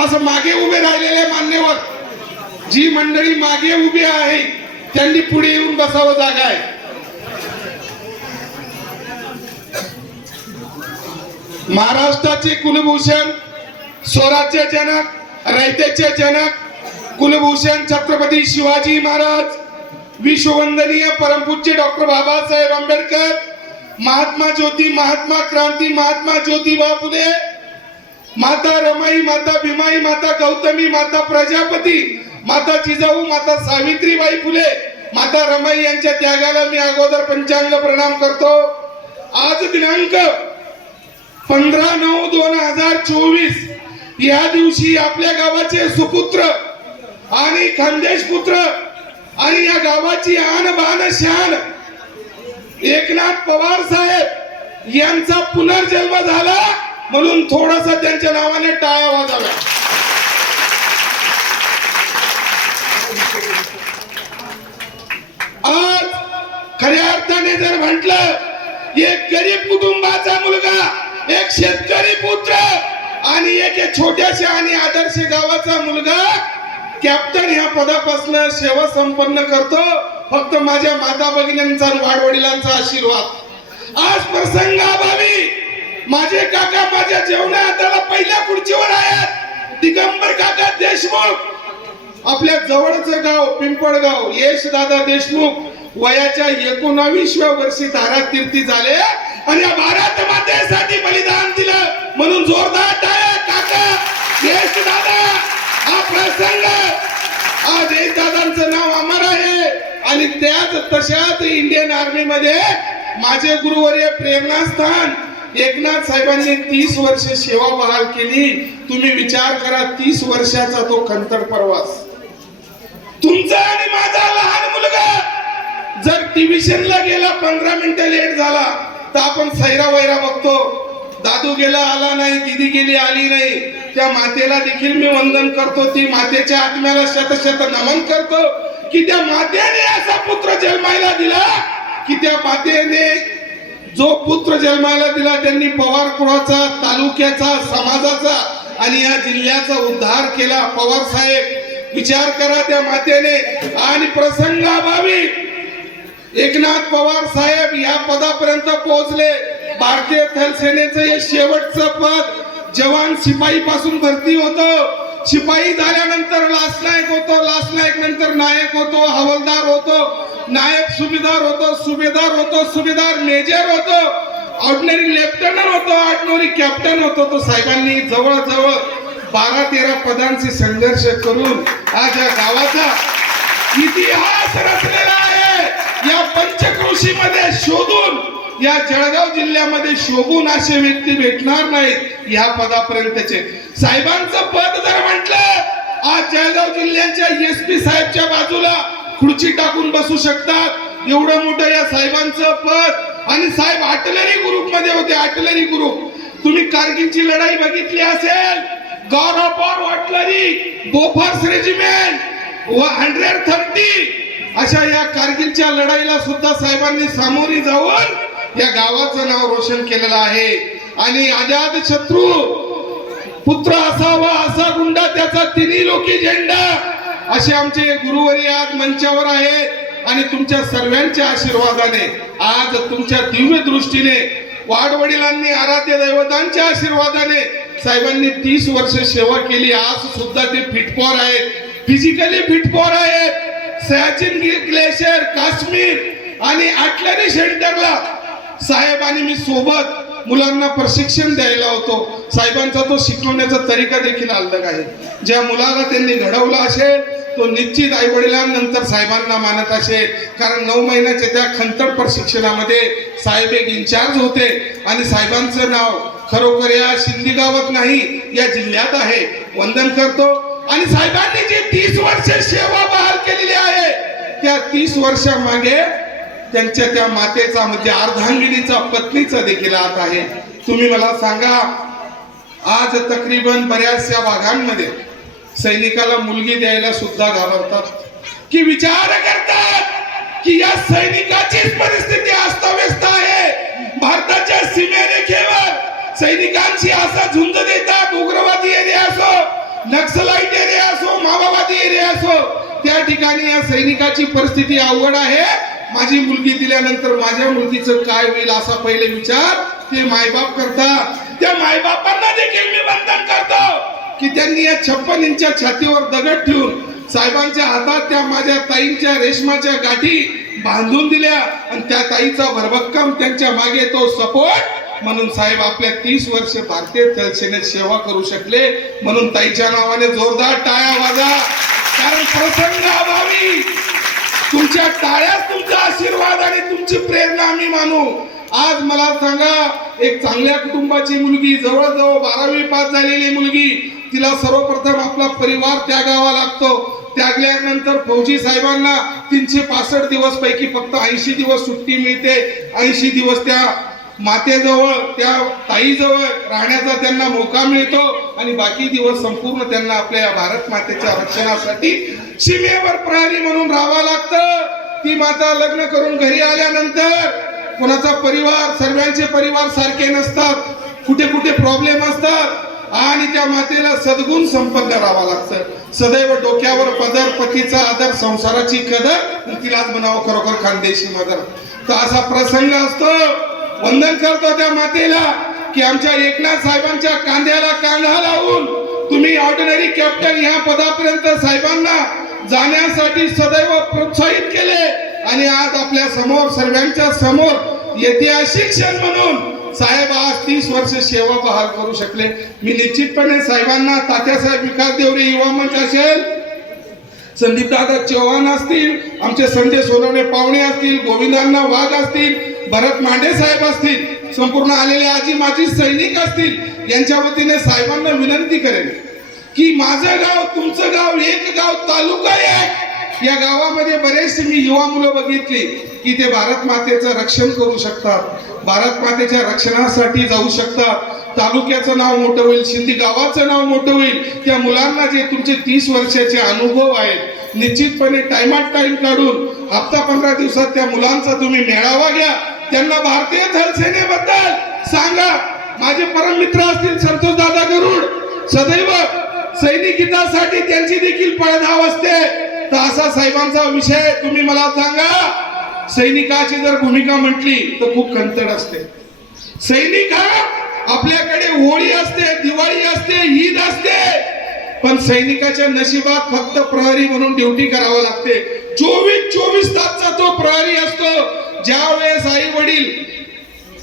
असं मागे उभे राहिलेले मान्यवर, जी मंडळी मागे उभी आहे त्यांनी पुढे येऊन बसावं, जागा आहे. महाराष्ट्राचे कुलभूषण, स्वराज्य जनक, रयतेचे जनक कुलभूषण छत्रपती शिवाजी महाराज, विश्ववंदनीय परमपूज्य डॉक्टर बाबासाहेब आंबेडकर, महात्मा ज्योती, महात्मा क्रांती, महात्मा ज्योतिबा फुले, माता रमाई, माता भीमाई, माता गौतमी, माता प्रजापती, माता जिजाऊ, माता सावित्रीबाई फुले, माता रमाई यांच्या त्यागाला मी अगोदर पंचांग प्रणाम करतो. आज दिनांक 15/9/2024 या दिवशी आपल्या गावाचे सुपुत्र आणि खानदेश पुत्र आणि या गावाची आन बान शान एकनाथ पवार साहेब यांचा पुनर्जन्म झाला, म्हणून थोडासा त्यांच्या नावाने टाळ्या वाजाव्या. आज खऱ्या अर्थाने जर म्हटलं, एक गरीब कुटुंबाचा मुलगा, एक शेतकरी पुत्र आणि एक छोट्याशा आणि आदर्श गावाचा मुलगा कॅप्टन ह्या पदापासून सेवा संपन्न करतो, फक्त माझ्या माता भगिनींचा, वाडवडिलांचा आशीर्वाद. आज प्रसंगाभावी माझे काका माझ्या जेवणाला पहिल्या खुर्चीवर आहेत, दिगंबर काका देशमुख. आपल्या जवळचं गाव पिंपळगाव, यश दादा देशमुख वयाच्या 19व्या वर्षी धारातीर्थी झाले आणि या भारत मातेसाठी बलिदान दिलं, म्हणून जोरदार टाळ्या काका यश दादा. हा प्रसंग आज यश दादांचं नाव अमर आहे. आणि त्याच तशाच इंडियन आर्मी मध्ये माझे गुरुवर्य प्रेरणास्थान एकनाथ साहेबांनी 30 वर्ष सेवा बहाल केली. तुम्ही विचार करा, 30 वर्षाचा तो खंतर प्रवास. तुमचा आणि माझा लहान मुलगा जर डिव्हिजनला गेला, 15 मिनिटं लेट झाला, तर आपण सैरा वैरा बघतो. दादू गेला आला नाही, दीदी गेली आली नाही. त्या मातेला देखील मी वंदन करतो, ती मातेच्या आत्म्याला शतशत नमन करतो की त्या मातेने असा पुत्र जन्माला दिला, की त्या मातेने जो पुत्र जन्माला दिला त्यांनी पवार कुळाचा, तालुक्याचा, समाजाचा आणि या जिल्ह्याचा उद्धार केला. पवार साहेब विचार करा त्या मातेने. आणि प्रसंगाभावी एकनाथ पवार साहेब या पदापर्यंत पोहोचले. भारतीय थलसेनेचं हे शेवटचं पद जवान शिपाई पासून भरती होतो. शिपाई झाल्यानंतर लासनायक होतो, लासनायक नंतर नायक होतो, हवालदार होतो, नायक सुभेदार होतो, सुभेदार होतो, सुभेदार मेजर होतो, ऑर्डिनरी लेफ्टनंट होतो, ऑर्डिनरी कॅप्टन होतो. तो साहेबांनी जवळजवळ 12-13 पदांचे संघर्ष करून आज या गावाचा इतिहास रचलेला आहे. या पंचक्रोशीमध्ये शोधून, या जळगाव जिल्ह्यामध्ये शोभून असे व्यक्ती भेटणार नाहीत या पदापर्यंतचे. साहेबांचं पद जर म्हटलं, आज जळगाव जिल्ह्याच्या एसपी साहेबच्या बाजूला खुर्ची टाकून बसू शकतात, एवढं मोठं या साहेबांचं पद. आणि साहेब आर्टिलरी ग्रुप मध्ये होते, आर्टिलरी ग्रुप. तुम्ही कारगिलची लढाई बघितली असेल, God of war artillery, Bofors regiment 130 अशा या कारगिलच्या लढाईला सुद्धा साहेबांनी सामोरी जाऊन या गावाचं नाव रोशन केलेलं आहे. आणि आजाद शत्रू पुत्र असावा असा गुंडा त्याचा तिन्ही लोकी झेंडा, असे आमचे गुरुवर्य आज मंचावर आहेत. आणि तुमच्या सर्वांच्या आशीर्वादाने, आज तुमच्या दिव्य दृष्टीने, वाडवडिलांनी, आराध्य दैवतांच्या आशीर्वादाने साहेबांनी 30 वर्ष सेवा केली. आज सुद्धा ते फिटफॉर आहेत, फिजिकली फिटफॉर आहेत. सियाचीन ग्लेशियर, काश्मीर आणि आर्टिलरी सेंटरला साहेब आणि मी सोबत मुलांना प्रशिक्षण द्यायला होतो. साहेबांचा तो शिकवण्याचा तरीका देखील अलग आहे. ज्या मुलाला त्यांनी घडवलं असेल तो निश्चित आई वडिलांनंतर साहेबांना मानत असेल, कारण 9 महिन्याच्या त्या खंतर प्रशिक्षणामध्ये साहेब एक इन्चार्ज होते. आणि साहेबांचं नाव खरोखर या शिंदी गावात नाही, या जिल्ह्यात आहे. वंदन करतो. आणि साहेबांनी जी 30 वर्ष सेवा बहाल केलेली आहे, त्या 30 वर्षामागे त्यांच्या त्या मातेचा म्हणजे अर्धांगिनीचा, पत्नीचा देखील हात आहे. तुम्ही मला सांगा, आज तकरीबन बऱ्याचशा भागांमध्ये सैनिकाला मुलगी द्यायला सुद्धा घाबरतात, की विचार करतात की या सैनिकाचीच परिस्थिती अस्ताव्यस्त आहे. भारताच्या सीमेरेखेवर सैनिकांशी असा झुंज देतात, उग्रवादी एरिया असो, नक्सलाइट एरिया असो, माओवादी एरिया असो, त्या ठिकाणी या सैनिकाची परिस्थिती अवघड आहे. माझी मुलगी दिल्यानंतर माझ्या मुलगीचं काय होईल असा पहिले विचार ते मायबाप करतात. त्या मायबापांना देखील मी वंदन करतो की त्यांनी या 56 इंच्या छातीवर दगड ठेवून साहेबांच्या हातात त्या माझ्या ताईंच्या रेशमाच्या गाठी बांधून दिल्या आणि त्या ताईचा भरभक्कम त्यांच्या मागे तो सपोर्ट म्हणून साहेब आपल्या 30 वर्ष भारतीय सेनेत सेवा करू शकले. म्हणून ताईच्या नावाने जोरदार टाळ्या वाजा. कारण प्रसंग अभावी तुमच्या टाळ्याच तुमचा आशीर्वाद आणि तुमची प्रेरणा आम्ही मानू. आज मला सांगा, एक चांगल्या कुटुंबाची मुलगी, जवळजवळ 12वी पास झालेली मुलगी, तिला सर्वप्रथम आपला परिवार त्यागावा लागतो. त्यागल्यानंतर फौजी साहेबांना 365 दिवस पैकी फक्त 80 दिवस सुट्टी मिळते. 80 दिवस त्या मातेजवळ, त्या ताईजवळ राहण्याचा त्यांना मोका मिळतो आणि बाकी दिवस संपूर्ण त्यांना आपल्या भारत मातेच्या रक्षणासाठी सीमेवर प्रहरी म्हणून राहावं लागतं. ती माता लग्न करून घरी आल्यानंतर कोणाचा परिवार, सर्वांचे परिवार सारखे नसतात, कुठे कुठे प्रॉब्लेम असतात आणि त्या मातेला सद्गुण संपन्न राहावं लागतं. सदैव डोक्यावर पदर, पतीचा आदर, संसाराची कदर, तिलाच म्हणावं खरोखर खानदेशी मदर. तर असा प्रसंग असतो. वंदन करतो त्या मातेला की आमच्या एकनाथ साहेबांच्या कांद्याला कांदा लावून तुम्ही ऑर्डिनरी कॅप्टन ह्या पदापर्यंत साहेबांना जाण्यासाठी सदैव प्रोत्साहित केले आणि आज आपल्या समोर, सर्वांच्या समोर ऐतिहासिक क्षण म्हणून साहेब आज 30 वर्ष सेवा बहाल करू शकले. मी निश्चितपणे साहेबांना, तात्यासाहेब विकास देवरे युवा मंच असेल, संदीपदादा चव्हाण असतील, आमचे संजय सोनवणे पाहुणे असतील, गोविंदांना वाघ असतील, भरत मांडे साहेब असतील, संपूर्ण आलेले आजी माजी सैनिक असतील, यांच्या वतीने साहेबांना विनंती करेन की माझं गाव, तुमचं गाव, एक गाव, तालुका एक. या गावामध्ये बरेचसे मी युवा मुलं बघितली की ते भारत मातेचं रक्षण करू शकतात, भारत मातेच्या रक्षणासाठी जाऊ शकतात. तालुक्याचं नाव मोठं होईल, शिंदी गावाचं नाव मोठं होईल. त्या मुलांना जे तुमचे 30 वर्षाचे अनुभव आहेत, निश्चितपणे टाइमात टाइम काढून हप्ता 15 दिवसात त्या मुलांचा तुम्ही मेळावा घ्या, त्यांना भारतीय थलसेनेबद्दल सांगा. माझे परम मित्र असतील संतोष दादा गरुड, सदैव सैनिक हितासाठी त्यांची देखील पळधाव असते. तर असा साहेबांचा विषय तुम्ही मला सांगा. सैनिकाची जर भूमिका म्हटली तर खूप खंतड असते. सैनिक हा आपल्याकडे होळी असते, दिवाळी असते, ईद असते, पण सैनिकाच्या नशिबात फक्त प्रहरी म्हणून ड्युटी करावं लागते. 24 तासचा तो प्रहरी असतो. ज्या वेळेस आई वडील,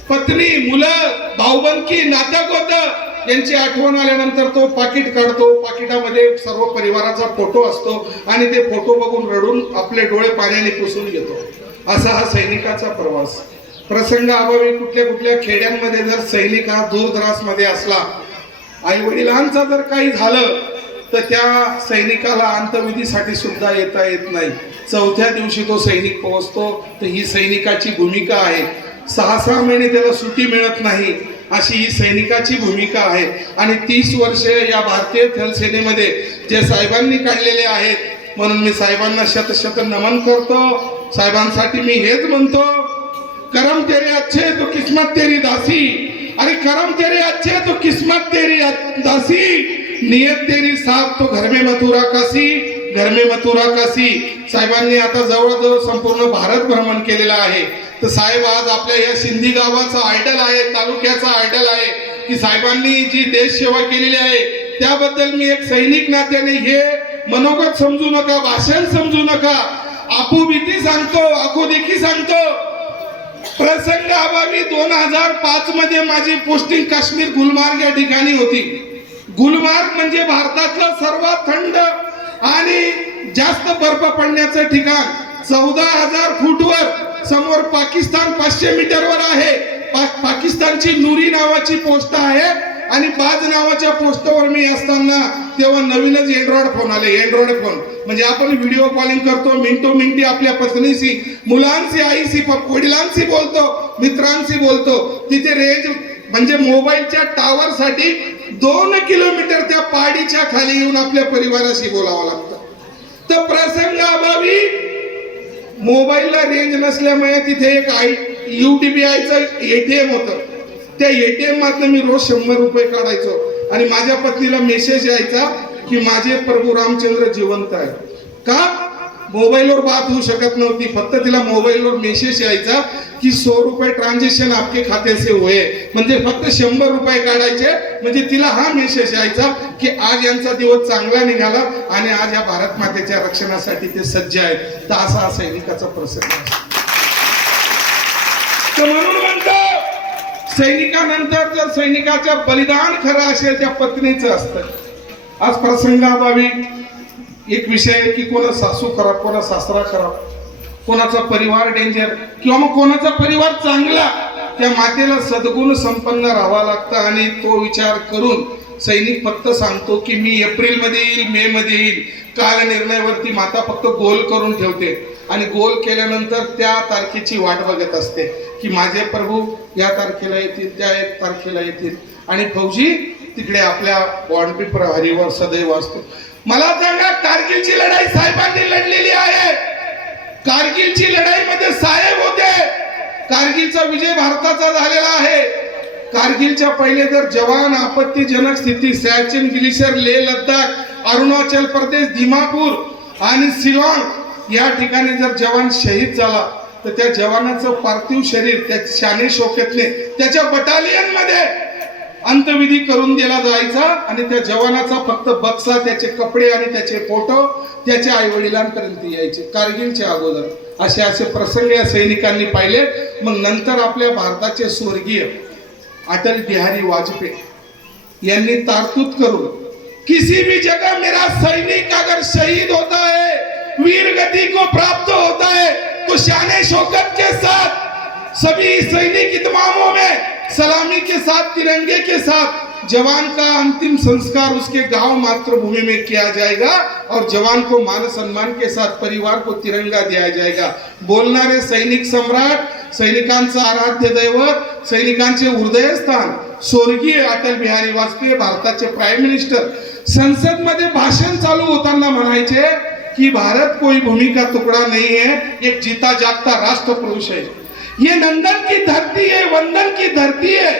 पत्नी, मुलं, भाऊबंदकी, नातक होतं, यांची आठवण आल्यानंतर तो पाकिट काढतो. पाकिटामध्ये सर्व परिवाराचा फोटो असतो आणि ते फोटो बघून रडून आपले डोळे पाण्याने पुसून घेतो. असा हा सैनिकाचा प्रवास. प्रसंग अभावी कुठल्या कुठल्या खेड्यांमध्ये जर सैनिक हा दूरदराज मध्ये असला, आई वडिलांचा जर काही झालं तर त्या सैनिकाला अंत्यविधीसाठी सुद्धा येता येत नाही. 4थ्या दिवशी तो सैनिक पोहोचतो. तर ही सैनिकाची भूमिका आहे. 6 महिने त्याला सुट्टी मिळत नाही, अशी ही सैनिकाची भूमिका आहे. आणि 30 वर्ष या भारतीय थलसेनेमध्ये जे साहेबांनी काढलेले आहेत, म्हणून मी साहेबांना शत नमन करतो. साहेबांसाठी मी हेच म्हणतो, करम तेरे अच्छे तो किस्मत तेरी दासी, अरे करम तेरे अच्छे तो किस्मत तेरी दासी, नियत तेरी साफ तो घर में मथुरा काशी, घर में मथुरा काशी. साहेबांनी आता जवळजवळ संपूर्ण भारत भ्रमण केलेला आहे. तर साहेब आज आपल्या या सिंधी गावाचा आयडल आहे, तालुक्याचा आयडल आहे की साहेबांनी जी देश सेवा केलेली आहे त्याबद्दल मी एक सैनिक नात्याने हे मनोगत समजू नका, भाषण समजू नका, आपुबीती सांगतो, आखोदेखी सांगतो. प्रसंग अभावी 2005 मध्ये माझी पोस्टिंग काश्मीर गुलमार्ग या ठिकाणी होती. गुलमार्ग म्हणजे भारतातलं सर्वात थंड आणि जास्त बर्फ पडण्याचं ठिकाण. 14,000 फूटवर, समोर पाकिस्तान 500 मीटरवर आहे. पाकिस्तानची नुरी नावाची पोस्ट आहे आणि बाज नावाच्या पोस्टवर मी असताना तेव्हा नवीनच अँड्रॉइड फोन आले. अँड्रॉइड फोन म्हणजे आपण व्हिडिओ कॉलिंग करतो, मिनिटोमिनिटी आपल्या पत्नीशी, मुलांशी, आईशी, वडिलांशी बोलतो, मित्रांशी बोलतो. तिथे रेंज म्हणजे मोबाईलच्या टावर साठी 2 किलोमीटर त्या पाडीच्या खाली येऊन आपल्या परिवाराशी बोलावं लागतं. तर प्रसंग अभावी मोबाईलला रेंज नसल्यामुळे तिथे एक UTBIचं ATM होतं. त्या ATM मधनं मी रोज 100 रुपये काढायचो आणि माझ्या पत्नीला मेसेज यायचा की माझे प्रभू रामचंद्र जिवंत आहे. का? मोबाईलवर बात होऊ शकत नव्हती, फक्त तिला मोबाईलवर मेसेज यायचा की 100 रुपये ट्रान्झॅक्शन आपके खाते से हुए, म्हणजे फक्त 100 रुपये काढायचे, म्हणजे तिला हा मेसेज यायचा की आज यांचा दिवस चांगला निघाला आणि आज या भारत मातेच्या रक्षणासाठी ते सज्ज आहेत. तर असा हा सैनिकाचा प्रसंग आहे. तर म्हणून म्हणतो सैनिकानंतर जर सैनिकाच्या बलिदान खरं असेल त्या पत्नीचं असतं. आज प्रसंगाभावी एक विषय आहे की कोणा सासू खराब, कोणा सासरा खराब, कोणाचा परिवार डेंजर किंवा मग कोणाचा परिवार चांगला. त्या मातेला सद्गुण संपन्न राहावं लागतं आणि तो विचार करून सैनिक फक्त सांगतो की मी एप्रिल मध्ये येईल, मे मध्ये येईल. काल निर्णयावरती माता फक्त गोल करून ठेवते आणि गोल केल्यानंतर त्या तारखेची वाट बघत असते की माझे प्रभू या तारखेला येतील, त्या एक तारखेला येतील. आणि फौजी तिकडे आपल्या बॉन्डपी प्रहरीवर सदैव असतो. मला सांगा, कारगिलची लढाई साहेबांनी लढलेली आहे. कारगिलची लढाईमध्ये साहेब होते. कारगिलचा विजय भारताचा झालेला आहे. कारगिलच्या पहिले जर जवान आपत्तीजनक स्थिती सियाचीन ग्लेशियर, लेह लडाख, अरुणाचल प्रदेश, दिमापूर आणि शिलाँग या ठिकाणी जर जवान शहीद झाला तर त्या जवानाचं पार्थिव शरीर त्या शाने शौकतने त्याच्या बटालियन मध्ये अंत्यविधी करून दिला जायचा आणि त्या जवानाचा फक्त बक्सा, त्याचे कपडे आणि त्याचे फोटो त्याच्या आई वडिलांपर्यंत यायचे. कारगिलच्या अगोदर असे असे प्रसंग या सैनिकांनी पाहिले. मग नंतर आपल्या भारताचे स्वर्गीय अटल बिहारी वाजपेयी यांनी तारतूत करून किसी भी जगह मेरा सैनिक अगर शहीद होता है, वीर गति को प्राप्त होता है, तो शान शौकत के साथ सभी सैनिक इत्मामों में सलामी के साथ, तिरंगे के साथ जवान का अंतिम संस्कार उसके गांव मातृभूमि में किया जाएगा और जवान को मान सम्मान के साथ परिवार को तिरंगा दिया जाएगा. बोलणारे सैनिक सम्राट, सैनिकांचा आराध्य दैवत, सैनिकांचे हृदयस्थान स्वर्गीय अटल बिहारी वाजपेयी, भारताचे प्राईम मिनिस्टर, संसद मध्ये भाषण चालू होताना म्हणायचे कि भारत कोई भूमि का टुकड़ा नहीं है, एक जीता जागता राष्ट्र पुरुष है. ये नंदन की धरती है, वंदन की धरती है,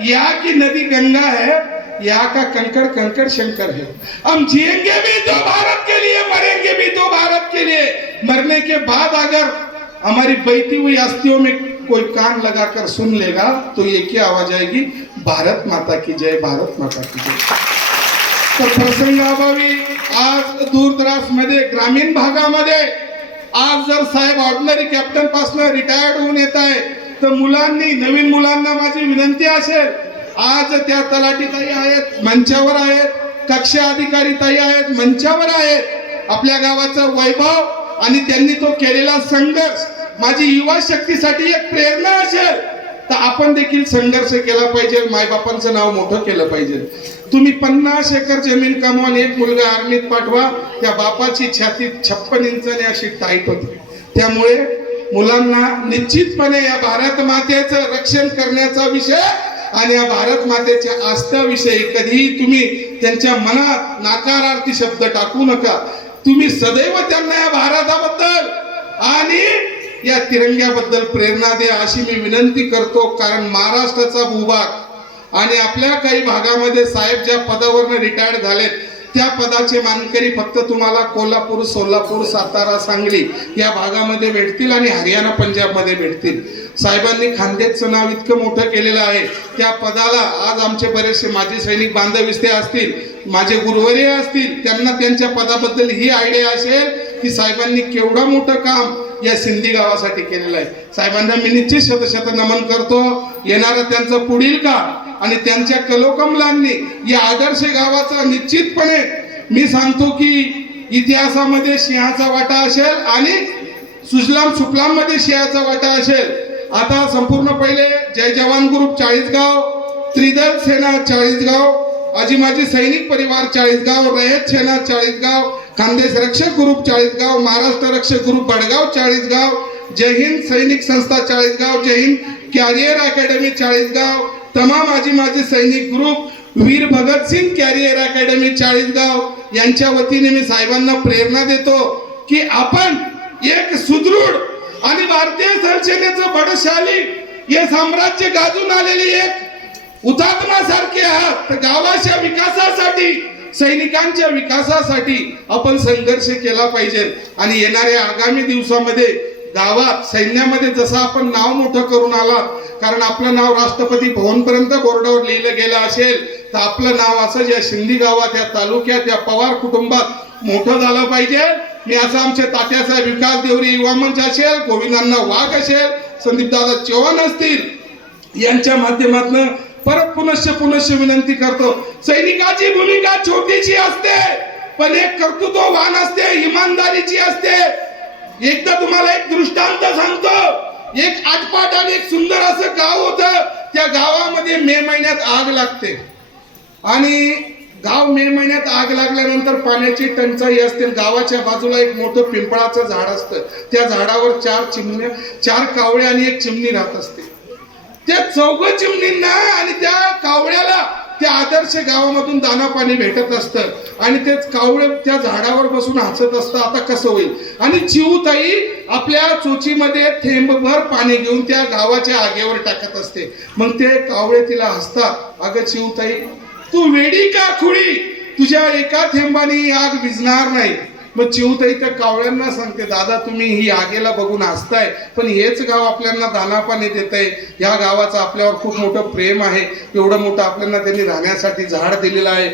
यहाँ की नदी गंगा है, यहाँ का कंकड़ कंकड़ शंकर है. हम जिएंगे भी तो भारत के लिए, मरेंगे भी तो भारत के लिए. मरने के बाद अगर हमारी बहती हुई अस्थियों में कोई कान लगाकर सुन लेगा तो ये क्या आवाज आएगी? भारत माता की जय, भारत माता की जय. तर प्रसंगाभावी आज दूरदराज मध्ये, ग्रामीण भागामध्ये आज जर साहेब ऑर्डिनरी कॅप्टन पासून रिटायर्ड होऊन येत आहे तर मुलांनी, नवीन मुलांना माझी विनंती असेल, आज त्या तलाठी ताई आहेत, मंचावर आहेत, कक्षा अधिकारी ताई आहेत, मंचावर आहेत. आपल्या गावाचा वैभव आणि त्यांनी तो केलेला संघर्ष माझी युवा शक्तीसाठी एक प्रेरणा असेल तर आपण देखील संघर्ष केला पाहिजे, मायबापांचं नाव मोठं केलं पाहिजे. तुम्ही 50 एकर जमीन कमवून एक मुलगा आर्मीत पाठवा, त्या बापाची छाती 56 इंचाने अशी टाईट होती. त्यामुळे मुलांना निश्चितपणे या भारत मातेचं रक्षण करण्याचा विषय आणि या भारत मातेच्या आस्थेविषयी कधीही तुम्ही त्यांच्या मनात नकारार्थी शब्द टाकू नका. तुम्ही सदैव त्यांना या भारताबद्दल आणि या तिरंग्याबद्दल प्रेरणा द्या अशी मी विनंती करतो. कारण महाराष्ट्राचा भूभाग आणि आपल्या काही भागामध्ये साहेब ज्या पदावरनं रिटायर्ड झालेत त्या पदाचे मानकरी फक्त तुम्हाला कोल्हापूर, सोलापूर, सातारा, सांगली या भागामध्ये भेटतील आणि हरियाणा, पंजाब मध्ये भेटतील. साहेबांनी खांद्याचं नाव इतकं मोठं केलेलं आहे. त्या पदाला आज आमचे बरेचसे माजी सैनिक बांधविस्ते असतील, माझे गुरुवर्य असतील, त्यांना त्यांच्या पदाबद्दल ही आयडिया असेल की साहेबांनी केवढं मोठं काम या सिंधी गावासाठी केलेलं आहे. साहेबांना मी निश्चित शतशत नमन करतो. येणारा त्यांचा पुढील काळ आणि त्यांच्या कलोकमलांनी या आदर्श गावाचा निश्चितपणे मी सांगतो की इतिहासामध्ये सिंहाचा वाटा असेल आणि सुजलाम सुफलाम मध्ये सिंहाचा वाटा असेल. आता संपूर्ण पहिले जय जवान ग्रुप 40 गाव, त्रिदल सेना 40 गाव, आजी माजी सैनिक परिवार 40 गाव, रयत सेना 40 गाव, खानदेश रक्षक ग्रुप 40 गाव, महाराष्ट्र रक्षक ग्रुप बडगाव 40 गाव, जय हिंद सैनिक संस्था 40 गाव, जय हिंद कॅरियर अकॅडमी 40 गाव, तमाम आजी माजी सैनिक ग्रुप, वीर भगत सिंग कॅरियर अकॅडमी 40 गाव यांच्या वतीने मी साहेबांना प्रेरणा देतो की आपण एक सुदृढ आणि भारतीय सरसेनेचं बडशाली हे साम्राज्य गाजून आलेली एक हुतात्मा सारखे आहात. तर गावाच्या विकासासाठी सैनिकांच्या विकासासाठी आपण संघर्ष केला पाहिजे आणि येणाऱ्या आगामी दिवसामध्ये गावात सैन्यामध्ये जसं आपण नाव मोठं करून आला, कारण आपलं नाव राष्ट्रपती भवन पर्यंत बोर्डावर लिहिलं गेलं असेल, तर आपलं नाव असं या शिंदी गावात, या तालुक्यात, या पवार कुटुंबात मोठं झालं पाहिजे. मी असं आमचे तात्यासाहेब विकास देवरे युवा मंच असेल, गोविंदांना वाघ असेल, संदीपदादा चव्हाण असतील, यांच्या माध्यमातून परत पुनश्च विनंती करतो. सैनिकाची भूमिका छोटीशी असते, पण एक कर्तृत्ववान असते, इमानदारीची असते. एकदा तुम्हाला एक दृष्टांत सांगतो. एक आटपाट आणि एक सुंदर असं गाव होतं. त्या गावामध्ये मे महिन्यात आग लागते आणि गाव मे महिन्यात आग लागल्यानंतर पाण्याची टंचाई असते. गावाच्या बाजूला एक मोठं पिंपळाचं झाड असतं. त्या झाडावर 4 कावळे आणि एक चिमणी राहत असते. त्या 4 चिमणींना आणि त्या कावळ्याला त्या आदर्श गावामधून दाना पाणी भेटत असतं आणि तेच कावळे त्या झाडावर बसून हसत असतं. आता कसं होईल? आणि चिऊताई आपल्या चोचीमध्ये थेंबभर पाणी घेऊन त्या गावाच्या आगेवर टाकत असते. मग ते कावळे तिला हसतात. अगं चिऊताई, तू वेडी का खुडी? तुझ्या एका थेंबाने आग विझणार नाही. मग चिऊताई त्या कावळ्यांना सांगते, दादा तुम्ही ही आगेला बघून हसताय, पण हेच गाव आपल्याला दाना पाणी देत आहे. या गावाचं आपल्यावर खूप मोठं प्रेम आहे. एवढं मोठं आपल्याला त्यांनी राहण्यासाठी झाड दिलेलं आहे.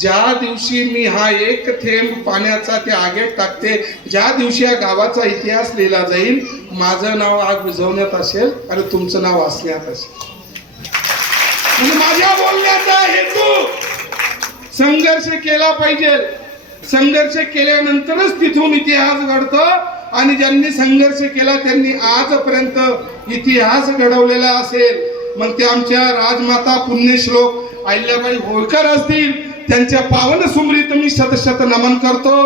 ज्या दिवशी मी हा एक थेंब पाण्याचा त्या आगेत टाकते, ज्या दिवशी या गावाचा इतिहास लिहिला जाईल, माझं नाव आग विझवण्यात असेल आणि तुमचं नाव हसण्यात असेल. म्हणजे माझ्या बोलण्याचा हेतू संघर्ष केला पाहिजे. संघर्ष केल्यानंतरच तिथून इतिहास घडतो आणि ज्यांनी संघर्ष केला त्यांनी आजपर्यंत इतिहास घडवलेला असेल. मग ते आमच्या राजमाता पुण्यश्लोक अहिल्याबाई होळकर असतील, त्यांच्या पावन स्मृतीत मी शतशत नमन करतो.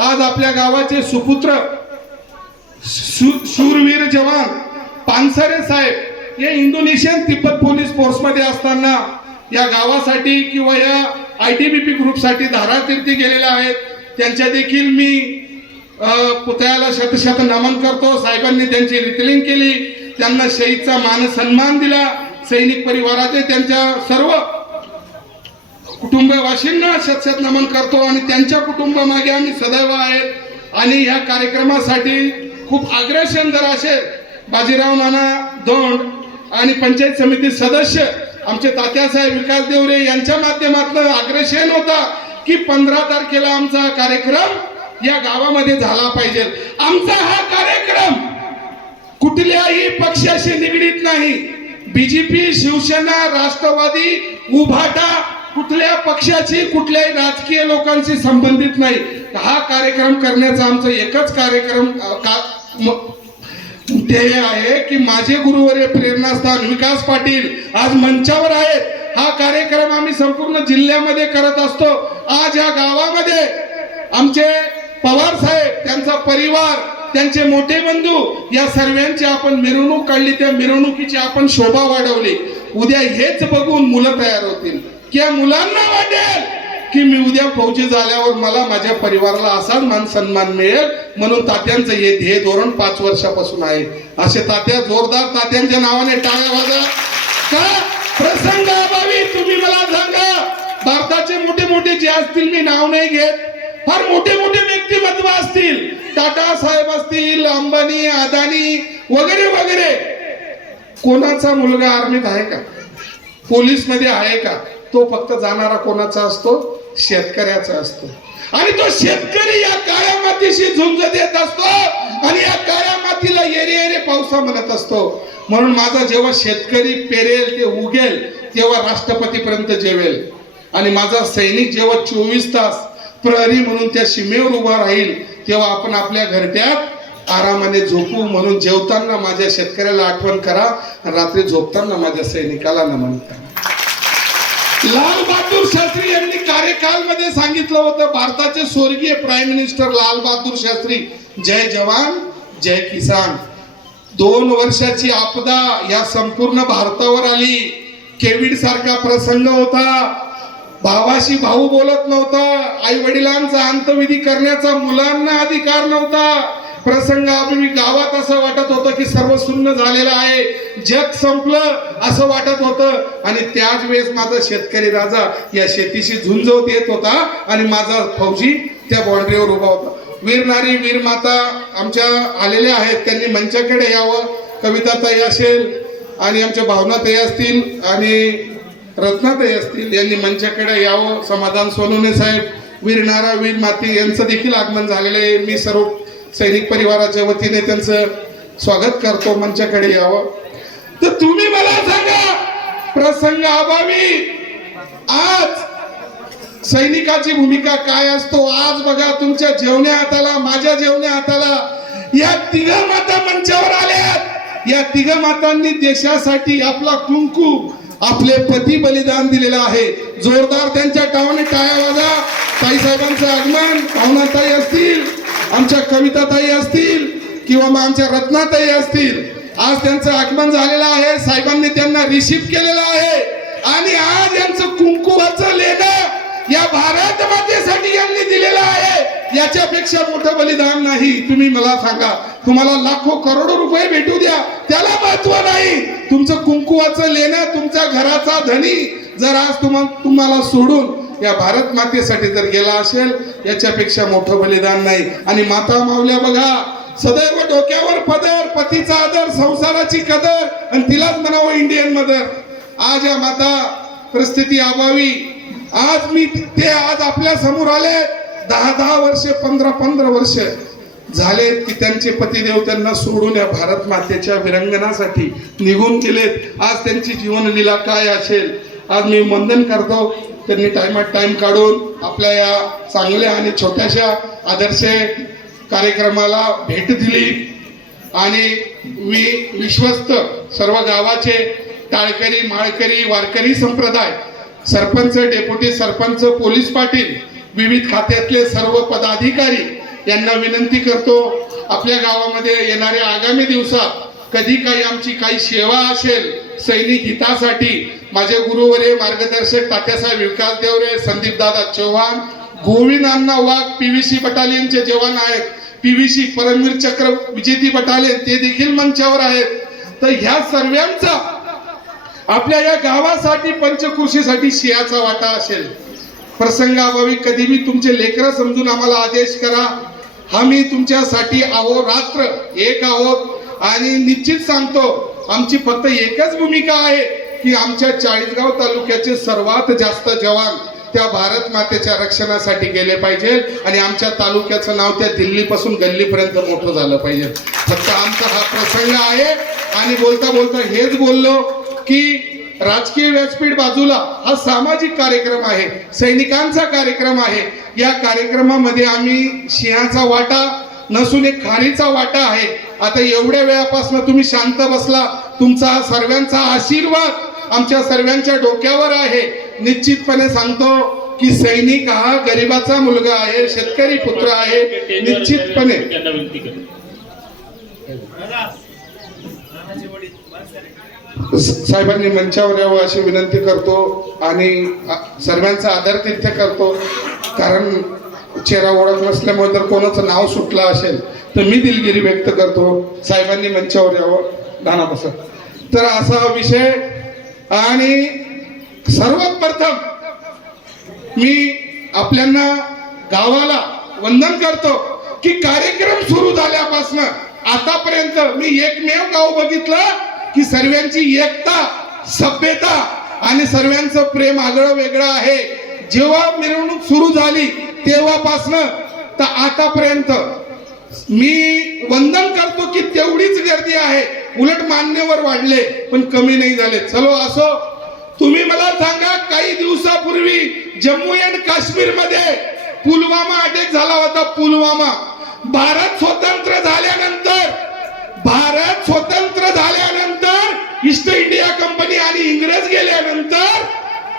आज आपल्या गावाचे सुपुत्र शूरवीर जवान पानसरे साहेब हे इंडोनेशियन तिब्बत पोलीस फोर्स मध्ये असताना या गावासाठी किंवा या ITBP ग्रुपसाठी धारातीर्थी गेलेले आहेत. त्यांच्या देखील मी पुतळ्याला शतशत नमन करतो. साहेबांनी त्यांची रिकलिंग केली, त्यांना शहीदचा मान सन्मान दिला. सैनिक परिवाराचे त्यांच्या सर्व कुटुंबवासींना शतशत नमन करतो आणि त्यांच्या कुटुंबामागे आम्ही सदैव आहेत. आणि या कार्यक्रमासाठी खूप अग्रेशन जर असेल, बाजीराव नाना दोंड आणि पंचायत समिती सदस्य आमचे तात्यासाहेब विकास देवरे यांच्या माध्यमातून अग्रेशन होता की 15 तारखेला आमचा कार्यक्रम या गावामध्ये झाला पाहिजे. आमचा हा कार्यक्रम कुठल्याही पक्षाशी निगडीत नाही. BJP, शिवसेना, राष्ट्रवादी, उभाटा कुठल्या पक्षाची, कुठल्याही राजकीय लोकांशी संबंधित नाही. हा कार्यक्रम करण्याचा आमचं एकच कार्यक्रम ध्येय आहे की माझे गुरुवर्य प्रेरणास्थान विकास पाटील आज मंचावर आहेत. हा कार्यक्रम आम्ही संपूर्ण जिल्ह्यामध्ये करत असतो. आज या गावामध्ये आमचे पवार साहेब, त्यांचा परिवार, त्यांचे मोठे बंधू या सर्वांची आपण मिरवणूक काढली. त्या मिरवणुकीची आपण शोभा वाढवली. उद्या हेच बघून मुलं तयार होतील की या मुलांना वाटेल की मी उद्या फौजी झाल्यावर मला माझ्या परिवाराला असाच मान सन्मान मिळेल. म्हणून तात्यांचं हे ध्येय धोरण 5 वर्षापासून आहे. असे तात्या, जोरदार तात्यांच्या नावाने टाळ्या वाजवा. का प्रसंगाभावी तुम्ही मला सांगा, भारताचे मोठे मोठे जे असतील, मी नाव नाही घेत, फार मोठे मोठे व्यक्तिमत्व असतील, टाटा साहेब असतील, अंबानी, अदानी वगैरे वगैरे, कोणाचा मुलगा आर्मीत आहे का, पोलीस मध्ये आहे का? तो फक्त जाणारा कोणाचा असतो? शेतकऱ्याचा असतो. आणि तो शेतकरी या काळ्या मातीशी झुंज देत असतो आणि या काळ्या मातीला येरे येरे पावसा म्हणत असतो. म्हणून माझा जेव्हा शेतकरी पेरेल, ते उगेल, तेव्हा राष्ट्रपतीपर्यंत जेवेल. आणि माझा सैनिक जेव्हा 24 तास प्रहरी म्हणून त्या सीमेवर उभा राहील, तेव्हा आपण आपल्या घरट्यात आरामाने झोपू. म्हणून जेवताना माझ्या शेतकऱ्याला आठवण करा, रात्री झोपताना माझ्या सैनिकाला नमन करा. लाल बहादूर शास्त्री यांनी कार्यकालमध्ये सांगितलं होतं, भारताचे स्वर्गीय प्राईम मिनिस्टर लाल बहादूर शास्त्री, जय जवान जय किसान. 2 वर्षाची आपदा या संपूर्ण भारतावर आली. कोविड सारखा प्रसंग होता. भावाशी भाऊ बोलत नव्हता. आई वडिलांचा अंत्यविधी करण्याचा मुलांना अधिकार नव्हता. प्रसंग आम्ही गावात असं वाटत होतं की सर्व शून्य झालेलं आहे, जग संपलं असं वाटत होतं. आणि त्याच वेळेस माझा शेतकरी राजा या शेतीशी झुंजवत येत होता आणि माझा फौजी त्या बाउंड्रीवर उभा होता. वीर नारी वीर माता आमच्या आलेल्या आहेत, त्यांनी मंचाकडे यावं. कविताताई असेल आणि आमच्या भावनाताई असतील आणि रत्नाताई असतील, यांनी मंचाकडे यावं. समाधान सोनवणे साहेब, वीर नारा वीर माती यांचं देखील आगमन झालेलं आहे. मी सर्व सैनिक परिवाराच्या वतीने त्यांचं स्वागत करतो. मंचाकडे यावं. तर तुम्ही मला सांगा, प्रसंग अभावी आज सैनिकाची भूमिका काय असतो. आज बघा, तुमच्या जेवण्या हाताला, माझ्या जेवण्या हाताला या तिघ माता मंचावर आल्यात. या तिघ मातांनी देशासाठी आपला कुंकू, आपले पती बलिदान दिलेलं आहे. जोरदार त्यांच्या टावाने टाळ्या वाजा. ताईसाहेबांचं आगमन, भावनाताई असतील, आमच्या कविताताई असतील किंवा मग आमच्या रत्नाताई असतील, आज त्यांचं आगमन झालेलं आहे. साहेबांनी त्यांना रिसीव्ह केलेलं आहे आणि आज यांचं कुंकुवाचं लेणं या भारत मातेसाठी यांनी दिलेलं आहे. याच्यापेक्षा मोठं बलिदान नाही. तुम्ही मला सांगा, तुम्हाला लाखो करोडो रुपये भेटू द्या, त्याला महत्व नाही. तुमचं कुंकुवाचं लेणं, तुमच्या घराचा धनी जर आज तुम्हाला सोडून या भारत मातेसाठी जर गेला असेल, याच्यापेक्षा मोठं बलिदान नाही. आणि माता माऊल्या बघा, सदैव डोक्यावर पदर, पतीचा आदर, संसाराची कदर, आणि तिलाच म्हणावं इंडियन मदर. आज या माता परिस्थिती अभावी आज मी ते आज आपल्या समोर आले. 10 वर्ष 15 वर्ष झाले की त्यांचे पतिदेव त्यांना सोडून या भारत मातेच्या विरंगणासाठी निघून गेलेत. आज त्यांची जीवनलीला काय असेल. आज मी वंदन करतो, त्यांनी टाइमात टाइम काढून आपल्या या चांगल्या आणि छोट्याशा आदर्श कार्यक्रमाला भेट दिली. आणि विश्वस्त सर्व गावाचे टाळकरी, माळकरी, वारकरी संप्रदाय, सरपंच, डेप्युटी सरपंच, पोलीस पाटील, विविध खात्यातले सर्व पदाधिकारी यांना विनंती करतो, आपल्या गावामध्ये येणाऱ्या आगामी दिवसात कधी काही आमची काही सेवा असेल सैनिक हितासाठी, माझे गुरुवर्य मार्गदर्शक तात्यासाहेब विकास देवरे, संदीप दादा चव्हाण, गोविंद अण्णा वाघ, पीव्हीसी बटालियनचे जवान आहेत, पीव्हीसी परमवीर चक्र विजेती बटालियन, ते देखील मंचावर आहेत. तर ह्या सर्वांचा आपल्या या गावासाठी, पंचकृषीसाठी सिंहाचा वाटा असेल. प्रसंगाभावी कधी मी तुमचे लेकरं समजून आम्हाला आदेश करा. आम्ही तुमच्यासाठी अहोरात्र एक आहोत. आणि निश्चित सांगतो, आमची फक्त एकच भूमिका आहे की आमच्या 40गाव तालुक्याचे सर्वात जास्त जवान त्या भारत मातेच्या रक्षणासाठी गेले पाहिजे आणि आमच्या तालुक्याचं नाव त्या दिल्लीपासून गल्लीपर्यंत मोठं झालं पाहिजे. फक्त आमचा हा प्रसंग आहे. आणि बोलता बोलता हेच बोललो की राजकीय व्यासपीठ बाजूला, हा सामाजिक कार्यक्रम आहे, सैनिकांचा कार्यक्रम आहे. या कार्यक्रमामध्ये आम्ही सिंहाचा वाटा नसून एक खारीचा वाटा आहे. आता एवढ्या वेळापासून तुम्ही शांत बसला, तुमचा सर्वांचा आशीर्वाद आमच्या सर्वांच्या डोक्यावर आहे. निश्चितपणे सांगतो की सैनिक हा गरिबाचा मुलगा आहे, शेतकरी पुत्र आहे. निश्चितपणे साहेबांनी मंचावर यावं अशी विनंती करतो आणि सर्वांचा आदर तीर्थ करतो. कारण चेहरा ओळख नसल्यामुळे जर कोणाचं नाव सुटलं असेल तर मी दिलगिरी व्यक्त करतो. साहेबांनी मंचावर यावं. दाना बसा. तर असा विषय. आणि सर्वात प्रथम मी आपल्याला गावाला वंदन करतो की कार्यक्रम सुरू झाल्यापासून आतापर्यंत मी एकमेव गाव बघितलं की सर्वांची एकता, सभ्यता आणि सर्वांचं प्रेम आगळं वेगळं आहे. जेव्हा मिरवणूक सुरू झाली तेव्हापासनं तर आतापर्यंत मी वंदन करतो की तेवढीच गर्दी आहे. उलट मान्यवर वाढले पण कमी नाही झाले. चलो असो. तुम्ही मला सांगा, काही दिवसापूर्वी जम्मू अँड काश्मीर मध्ये पुलवामा अटॅक झाला होता. पुलवामा भारत स्वतंत्र झाल्यानंतर ईस्ट इंडिया कंपनी आणि इंग्रज गेल्यानंतर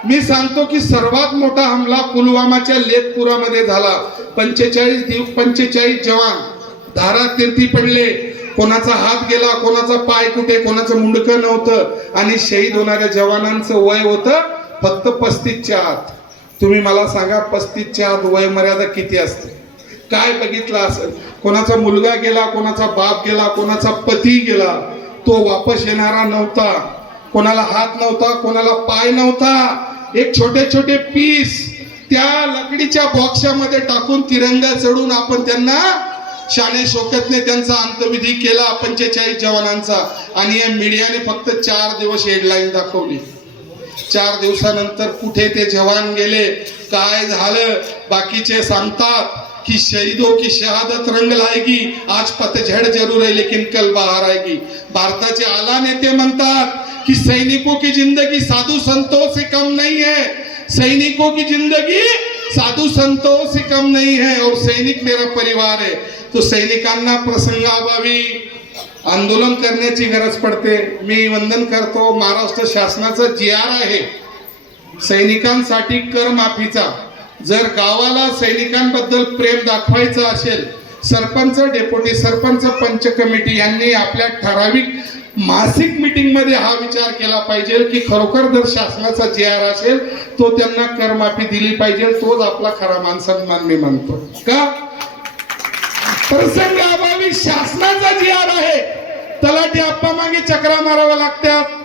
मी सांगतो की सर्वात मोठा हमला पुलवामाच्या लेथपुरामध्ये झाला. 45 जवान धारातीर्थी पडले. कोणाचा हात गेला, कोणाचा पाय कुठे, कोणाचं मुंडकं नव्हतं. आणि शहीद होणाऱ्या जवानांचं वय होतं फक्त 35च्या आत. तुम्ही मला सांगा 35च्या आत वय मर्यादा किती असते? काय बघितलं असेल? कोणाचा मुलगा गेला, कोणाचा बाप गेला, कोणाचा पती गेला, तो वापस येणारा नव्हता. कोणाला हात नव्हता, कोणाला पाय नव्हता. एक छोटे छोटे पीस त्या लकडीच्या बॉक्समध्ये टाकून तिरंगा चढून आपण त्यांना शाने शौकतने त्यांचा अंत्यविधी केला 45 जवानांचा. आणि या मीडियाने फक्त 4 दिवस हेडलाईन दाखवली. 4 दिवसानंतर कुठे ते जवान गेले, काय झालं, बाकीचे सांगतात कि शहीदों की शहादत रंग लाएगी, आज पतझड़ जरूर है लेकिन कल बहार आएगी. भारताचे आला नेते म्हणतात कि सैनिकों की जिंदगी साधु संतों से कम नहीं है, सैनिकों की जिंदगी साधु संतों से कम नहीं है और सैनिक मेरा परिवार है. तो सैनिकांना प्रसंगाभावी आंदोलन करण्याची गरज पडते. मी वंदन करतो. महाराष्ट्र शासनाचा GR आहे सैनिकांसाठी कर माफीचा. जर गावाला सैनिकांबद्दल प्रेम दाखवायचं असेल, सरपंच, डेप्युटी सरपंच, पंच कमिटी यांनी आपल्या ठराविक मासिक मीटिंग मध्ये हा विचार केला पाहिजे की खरोखर जर शासनाचा GR असेल तो त्यांना करमाफी दिली पाहिजे. तोच आपला खरा मान सन्मान मी म्हणतो. का प्रसंगाभावी शासनाचा GR आहे, तलाठी आप्पा मागे चक्रा माराव्या लागतात.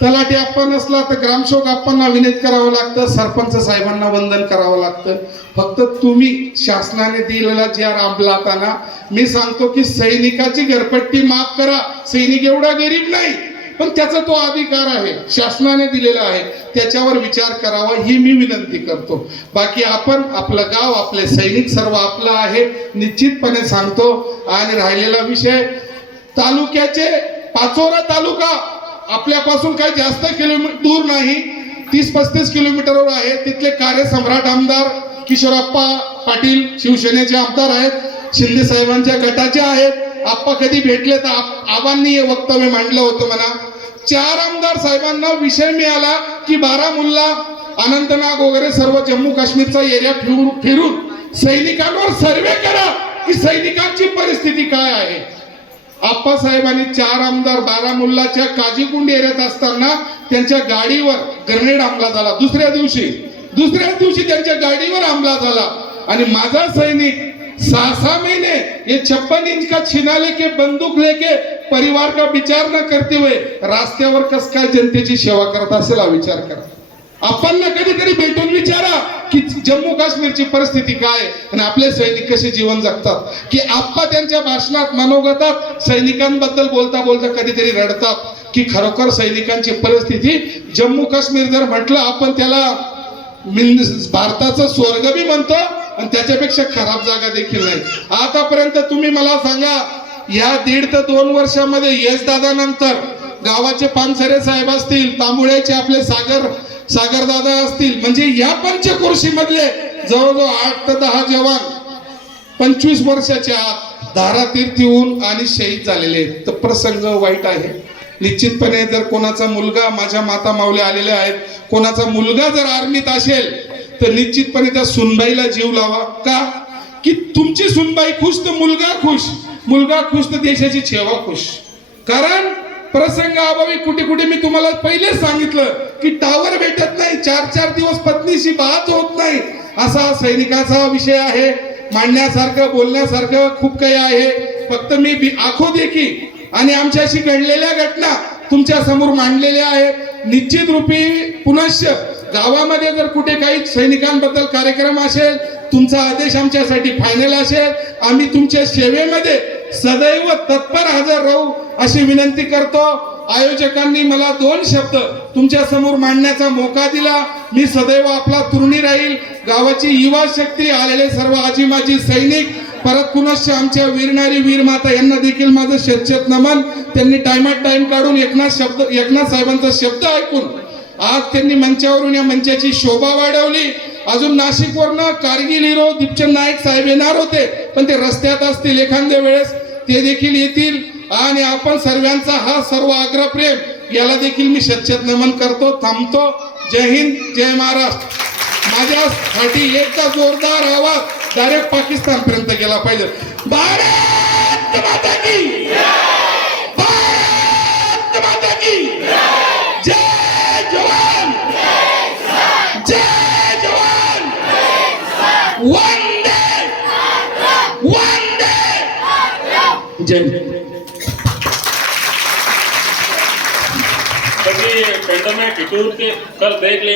तलाठी आप्पा नसला तर ग्रामसेवक आप्पांना विनंती करावं लागतं, सरपंच साहेबांना वंदन करावं लागतं. फक्त तुम्ही शासनाने दिलेला GR अंमलात आणा. मी सांगतो की सैनिकाची घरपट्टी माफ करा. सैनिक एवढा गरीब नाही, पण त्याचा तो अधिकार आहे, शासनाने दिलेला आहे, त्याच्यावर विचार करावा ही मी विनंती करतो. बाकी आपण आपलं गाव, आपले सैनिक सर्व आपलं आहे निश्चितपणे सांगतो. आणि राहिलेला विषय तालुक्याचे, पाचोरा तालुका आपल्यापासून काही जास्त किलोमीटर दूर नाही, 30-35 किलोमीटरवर आहे. तिथले कार्यसम्राट आमदार किशोरप्पा पाटील शिवसेनेचे आमदार आहेत, शिंदे साहेबांच्या गटाचे आहेत. आप्पा कधी भेटले तर आबांनी हे वक्तव्य मांडलं होतं म्हणा. 4 आमदार साहेबांना विषय मिळाला की बारामुल्ला, अनंतनाग वगैरे सर्व जम्मू काश्मीरचा एरिया फिरून सैनिकांवर सर्वे करा की सैनिकांची परिस्थिती काय आहे. आप्पासाहेबांनी 4 आमदार बारामुल्लाच्या काजीकुंड एरियात असताना त्यांच्या गाडीवर ग्रेनेड हमला झाला. दुसऱ्या दिवशी त्यांच्या गाडीवर हमला झाला. आणि माझा सैनिक 6 महीने ये 56 इंच का छीना लेके बंदूक लेके परिवार का विचार न करते हुए रास्त्यावर कस काय जनतेची सेवा करत असेल हा विचार करा. आपण कधीतरी भेटून विचारा की जम्मू काश्मीरची परिस्थिती काय आणि आपले सैनिक कसे जीवन जगतात. की आप्पा त्यांच्या भाषणात मनोगतात सैनिकांबद्दल बोलता बोलता कधीतरी रडतात की खरोखर सैनिकांची परिस्थिती, जम्मू काश्मीर जर म्हटलं आपण त्याला भारताचं स्वर्ग बी म्हणतो आणि त्याच्यापेक्षा खराब जागा देखील नाही. आतापर्यंत तुम्ही मला सांगा, या 1.5 ते 2 वर्षामध्ये यश दादा नंतर गावाचे पानसरे साहेब असतील, तांबुळ्याचे आपले सागर दादा असतील, म्हणजे या पंचक्रोशी मधले जवळजवळ 8 ते 10 जवान 25 वर्षाच्या आत धारातीर्थी होऊन आणि शहीद झालेले आहेत. तर प्रसंग वाईट आहे. निश्चितपणे जर कोणाचा मुलगा, माझ्या माता माऊल्या आलेल्या आहेत, कोणाचा मुलगा जर आर्मीत असेल तर निश्चितपणे त्या सुनबाईला जीव लावा. का की तुमची सुनबाई खुश तर मुलगा खुश, मुलगा खुश तर देशाची सेवा खुश. कारण प्रसंगाअभावी कुठे मी तुम्हाला पहिलेच सांगितलं की टावर भेटत नाही, 4 दिवस पत्नीशी बात होत नाही. असा सैनिकाचा विषय आहे. मांडण्यासारखं, बोलण्यासारखं खूप काही आहे. फक्त मी आखो देखी आणि आमच्याशी घडलेल्या घटना तुमच्या समोर मांडलेल्या आहेत. निश्चित रूपी पुनश्च गावामध्ये जर कुठे काही सैनिकांबद्दल कार्यक्रम असेल, तुमचा आदेश आमच्यासाठी फायनल असेल, आम्ही तुमच्या सेवेमध्ये सदैव तत्पर हजर राहू अशी विनंती करतो. आयोजकांनी मला 2 शब्द तुमच्या समोर मांडण्याचा मोका दिला. मी सदैव आपला तरुणी राहील. गावाची युवा शक्ती, आलेले सर्व आजी माजी सैनिक, परत पुनश्च आमच्या वीरनारी वीर माता यांना देखील माझं शेत नमन. त्यांनी टाइमात टाइम काढून एकनाथ साहेबांचा शब्द ऐकून आज त्यांनी मंचावरून या मंचाची शोभा वाढवली. अजून नाशिकवरनं कारगिल हिरो दीपचंद नाईक साहेब येणार होते, पण ते रस्त्यात असतील, एखाद्या वेळेस ते देखील येतील. आणि आपण सर्वांचा हा सर्व आग्रह प्रेम याला देखील मी शेत नमन करतो. थांबतो. जय हिंद, जय महाराष्ट्र. माझ्यासाठी एकदा जोरदार आवाज डायरेक्ट पाकिस्तान पर्यंत गेला पाहिजे. भारत माता की जय, भारत माता की जय. जवान जय जवान, वंदे जय हिंद। सभी पिंड में घिटूर के कल देख ले